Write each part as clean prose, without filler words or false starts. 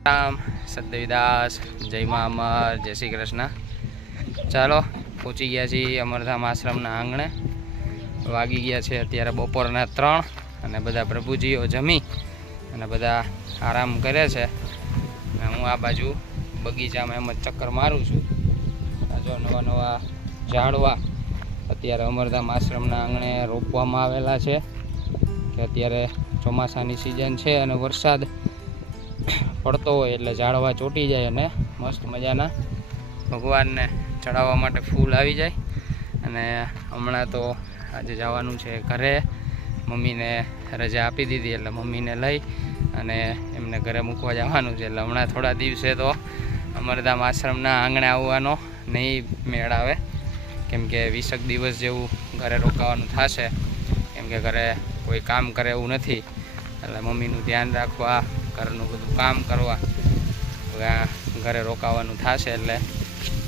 રામ સતદેવીદાસ જય મા અમર જય શ્રી કૃષ્ણ। ચાલો પહોંચી ગયા છીએ અમરધામ આશ્રમના આંગણે। વાગી ગયા છે અત્યારે બપોરના 3 અને બધા પ્રભુજીઓ જમી અને બધા આરામ કરે છે અને હું આ બાજુ બગીચામાં એમ જ ચક્કર મારું છું। જો નવા નવા ઝાડવા અત્યારે અમરધામ આશ્રમના આંગણે રોપવામાં આવેલા છે કે અત્યારે ચોમાસાની સિઝન છે અને વરસાદ પડતો હોય એટલે ઝાડવા ચોટી જાય અને મસ્ત મજાના ભગવાનને ચડાવવા માટે ફૂલ આવી જાય। અને હમણાં તો આજે જવાનું છે ઘરે, મમ્મીને રજા આપી દીધી એટલે મમ્મીને લઈ અને એમને ઘરે મૂકવા જવાનું છે। એટલે હમણાં થોડા દિવસે તો અમરધામ આશ્રમના આંગણે આવવાનો નહીં મેળ આવે, કેમ કે 20 દિવસ જેવું ઘરે રોકાવાનું થશે, કેમ કે ઘરે કોઈ કામ કરે એવું નથી એટલે મમ્મીનું ધ્યાન રાખવા, ઘરનું બધું કામ કરવા ઘરે રોકાવાનું થશે। એટલે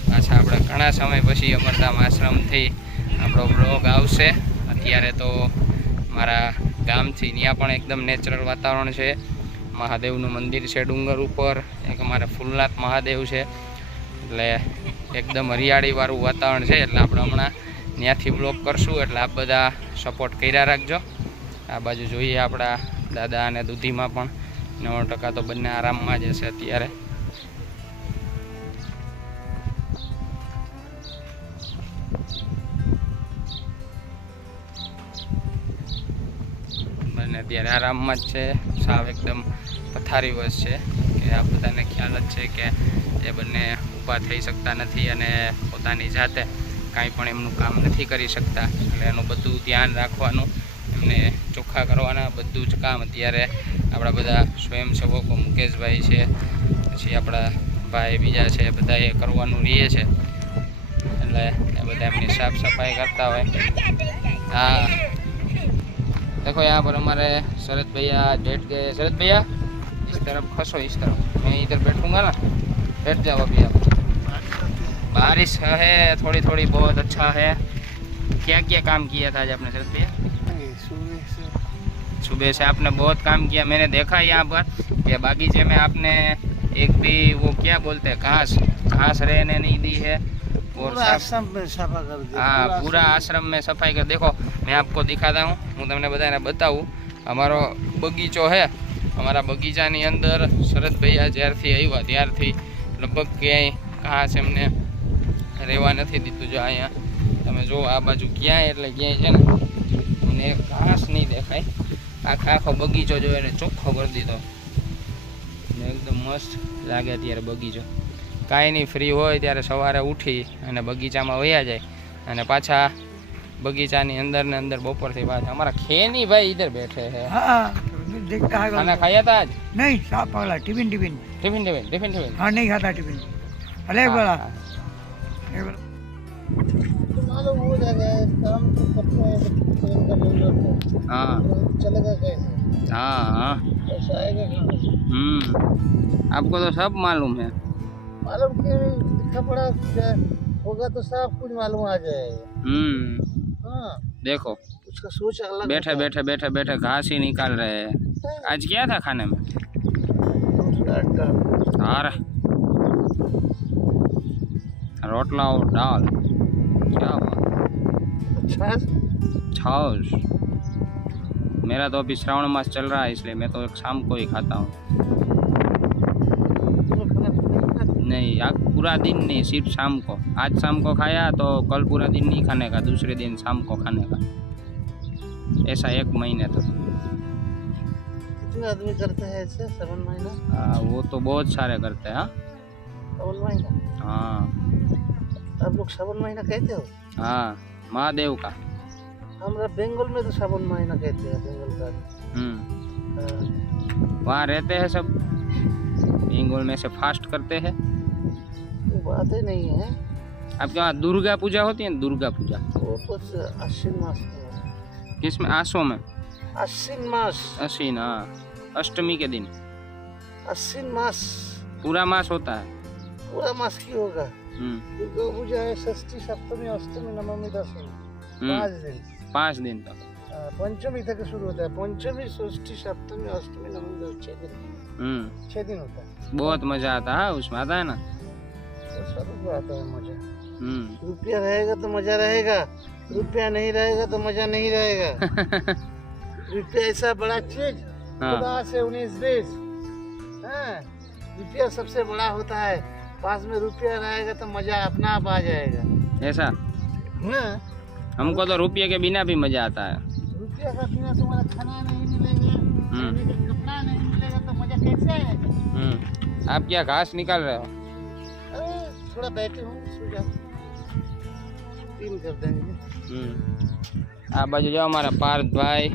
પાછા આપણે ઘણા સમય પછી અમરધામ આશ્રમથી આપણો બ્લોગ આવશે। અત્યારે તો મારા ગામથી ત્યાં પણ એકદમ નેચરલ વાતાવરણ છે, મહાદેવનું મંદિર છે ડુંગર ઉપર, એક અમારે ફૂલનાથ મહાદેવ છે એટલે એકદમ હરિયાળીવાળું વાતાવરણ છે। એટલે આપણે હમણાં ત્યાંથી બ્લોગ કરશું, એટલે આપ બધા સપોર્ટ કર્યા રાખજો। આ બાજુ જોઈએ આપણા દાદા અને દૂધીમાં પણ 9% તો બંને આરામમાં જ હશે અત્યારે। બંને અત્યારે આરામમાં જ છે, સાવ એકદમ પથારી વશ છે કે આ બધાને ખ્યાલ જ છે કે એ બંને ઊભા થઈ શકતા નથી અને પોતાની જાતે કાંઈ પણ એમનું કામ નથી કરી શકતા, એટલે એનું બધું ધ્યાન રાખવાનું, એમને ચોખ્ખા કરવાના બધું જ કામ અત્યારે આપણા બધા સ્વયંસેવકો મુકેશભાઈ છે, પછી આપણા ભાઈ બીજા છે, બધા એ કરવાનું રહે છે। એટલે એ બધા એમની સાફ સફાઈ કરતા હોય। हाँ देखो यहाँ पर हमारे शरद भैया बैठ गए। शरद भैया इस तरफ खसो, इस तरफ मैं इधर बैठूंगा ना, बैठ जाओ अभी आप। बारिश है थोड़ी थोड़ी, बहुत अच्छा है। क्या क्या काम किया था आज आपने शरद भैया? सुबह से आपने बहुत काम किया, मैंने देखा यहाँ पर कि बागीचे में आपने एक भी वो क्या बोलते हैं घास रहने नहीं दी है और आश्रम में सफा कर दिया। हाँ पूरा आश्रम में सफाई कर। देखो मैं आपको दिखाता हूँ, હું તમને બધાને બતાવું। અમારો બગીચો છે, અમારા બગીચાની અંદર શરદ ભૈયા જ્યારથી આવ્યા ત્યારથી લગભગ ક્યાંય ઘાસ એમને રહેવા નથી દીધું। જો અહીંયા તમે જો આ બાજુ ક્યાંય એટલે ક્યાંય છે ને મને ઘાસ નહીં દેખાય, આખો બગીચો જો એને ચોખ્ખો કરી દીધો ને એકદમ મસ્ત લાગે અત્યારે બગીચો। કાંઈ નહીં, ફ્રી હોય ત્યારે સવારે ઉઠી અને બગીચામાં વયા જાય અને પાછા બગીચાની અંદર ને અંદર બપોરથી પાછા हमारा खेनी भाई इधर बैठे हैं। हाँ देखता है। खाना खाया था आज? नहीं, साफ वाला tiffin tiffin tiffin tiffin tiffin tiffin हाँ नहीं खाता टिफिन। अरे बड़ा मालूम हो जाएगा काम तो करते हैं, हाँ चलेगा कैसे? हाँ हाँ ऐसा आएगा कहाँ? आपको तो सब मालूम है। मालूम क्यों नहीं, लिखा पड़ा होगा तो सब कुछ मालूम आ जाएगा। हाँ देखो उसका सोच अलग बैठे बैठे बैठे बैठे घास ही निकाल रहे हैं। आज क्या था खाने में? अरे रोटला और दाल, क्या छाछ। छाछ। मेरा तो अभी श्रावण मास चल रहा है इसलिए मैं तो शाम को ही खाता हूँ। नहीं आज पूरा दिन नहीं, सिर्फ शाम को। आज शाम को खाया तो कल पूरा दिन नहीं खाने का, दूसरे दिन शाम को खाने का, ऐसा 1 महीने तक। कितने आदमी करते हैं ऐसे 7 महीना? वो तो बहुत सारे करते हैं। 7 महीना? हाँ आप लोग 7 महीना कहते हो? हाँ महादेव का। हमारा बंगाल में तो 7 महीना कहते हैं, बंगाल का। वहाँ रहते हैं सब, बंगाल में से फास्ट करते हैं। वो बात ही नहीं है। आपके वहाँ दुर्गा पूजा होती है? दुर्गा पूजा वो कुछ आश्विन मास में। किसमें? आसो में? आश्विन मास। आश्विन, हाँ अष्टमी के दिन। आश्विन मास पूरा मास होता है? पूरा मास की होगा। दुर्गा पूजा है षष्ठी, सप्तमी, अष्टमी, नवमी, दशमी, 5 दिन। 5 दिन तक। पंचमी तक शुरू होता है। पंचमी, षष्ठी, सप्तमी, अष्टमी, नवमी, 6 दिन। 6 दिन होता है। बहुत मजा आता है उसमें, आता है ना। तो सारों को आता है मजा। रुपया रहेगा तो मजा रहेगा, रुपया नहीं रहेगा तो मजा नहीं रहेगा। रुपया ऐसा बड़ा चीज, खुदा से 19-20। हाँ, रुपया सबसे बड़ा होता है। पास में रुपया रहेगा तो मजा अपना आप आ जाएगा। ऐसा हाँ, हमको तो रुपये के बिना भी मजा आता है। रुपया का बिना तुम्हारा खाना नहीं मिलेगा, कपड़ा नहीं मिलेगा तो मजा कैसे आएगा? आप क्या घास निकाल रहे हो? अरे थोड़ा बैठे हूँ, सो जाओ, 3 कर देंगे। આ બાજુ જો અમારા પાર્થભાઈ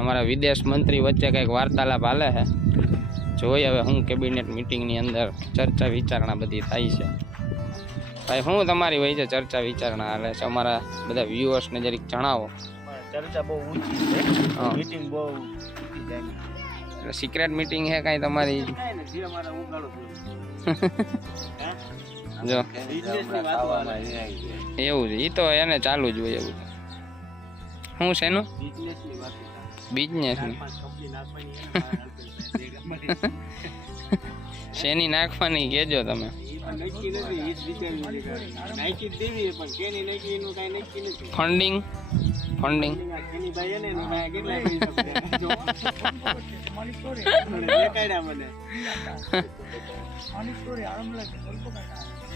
અમારા વિદેશ મંત્રી વચ્ચે કંઈક વાર્તાલાપ હાલે છે. જોઈ હવે હું કેબિનેટ મિટિંગની અંદર ચર્ચા વિચારણા બધી થાય છે. ભાઈ શું તમારી વચ્ચે ચર્ચા વિચારણા હાલે છે? અમારા બધા વ્યુઅર્સને જરીક જણાવો. ચર્ચા બહુ ઊંચી છે, મીટિંગ બહુ ઊંચી જાય. સિક્રેટ મીટિંગ છે કાંઈ તમારી? જો એવું છે, એ તો એને ચાલુ જ હોય એવું. શું છે એનું બિઝનેસ? શેની નાખવાની કહેજો તમે. ફંડિંગ ફંડિંગ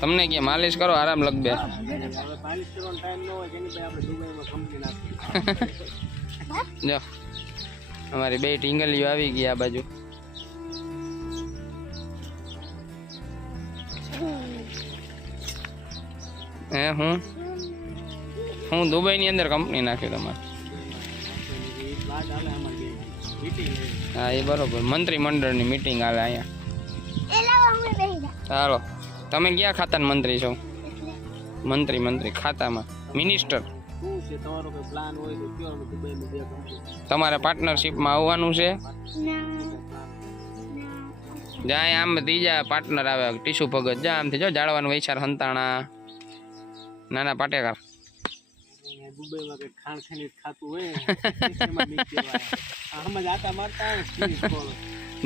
તમને કે માલિશ કરો આરામ લગબે. જો અમારી 2 ટીંગલીઓ આવી ગઈ આ બાજુ. હે હું દુબઈની અંદર કંપની નાખ્યું તમારે? હા એ બરોબર, મંત્રીમંડળની મીટિંગ હાલે અહીંયા. ચાલો, તમે કયા ખાતાના મંત્રી છો? મંત્રી ખાતામાં મિનિસ્ટર. તમારે પાર્ટનરશિપમાં આવવાનું છે? જાય આમ ત્રીજા પાર્ટનર આવે ટીસુ ભગત. જા આમથી જો જાળવાનું વૈચાર હંતાણા નાના પાટેકર.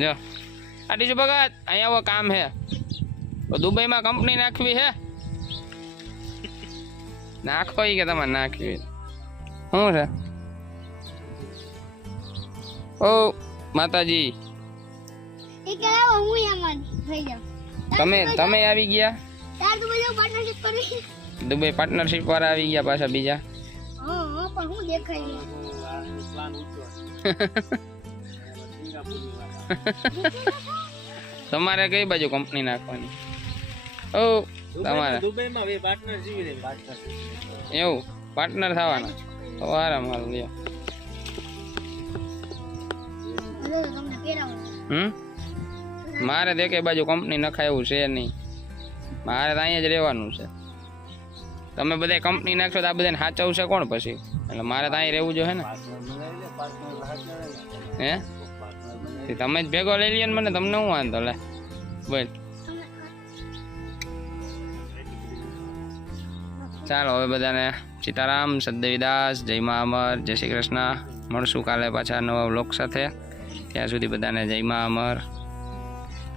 જો આ ટીસુ ભગત અહીંયા આવો કામ હે. દુબઈમાં કંપની નાખવી હે? નાખો કે તમારે નાખવી? શું છે? ઓ માતાજી, તમે આવી ગયા? દુબઈ પાર્ટનરશિપ વાળા આવી ગયા પાછા બીજા. તમારે કઈ બાજુ કંપની નાખવાની? ઓ તમારે એવું પાર્ટનર થવાના? તો આરામ હાલ લ્યો. મારે દેખે બાજુ કંપની નખાય એવું છે નહીં. મારે તો અહીંયા જ રહેવાનું છે. તમે બધા કંપની નાખશો તો આ બધાને સાચવશે કોણ પછી? એટલે મારે તો અહીં રહેવું જોઈએ ને. હે તમે જ ભેગો લઈ લ્યો ને મને, તમને શું વાંધો? લે બોલ. ચાલો હવે બધાને સીતારામ, સદદેવીદાસ, જય મા અમર, જય શ્રી કૃષ્ણ. મળશું કાલે પાછા નવા વ્લોગ સાથે. ત્યાં સુધી બધાને જય મા અમર.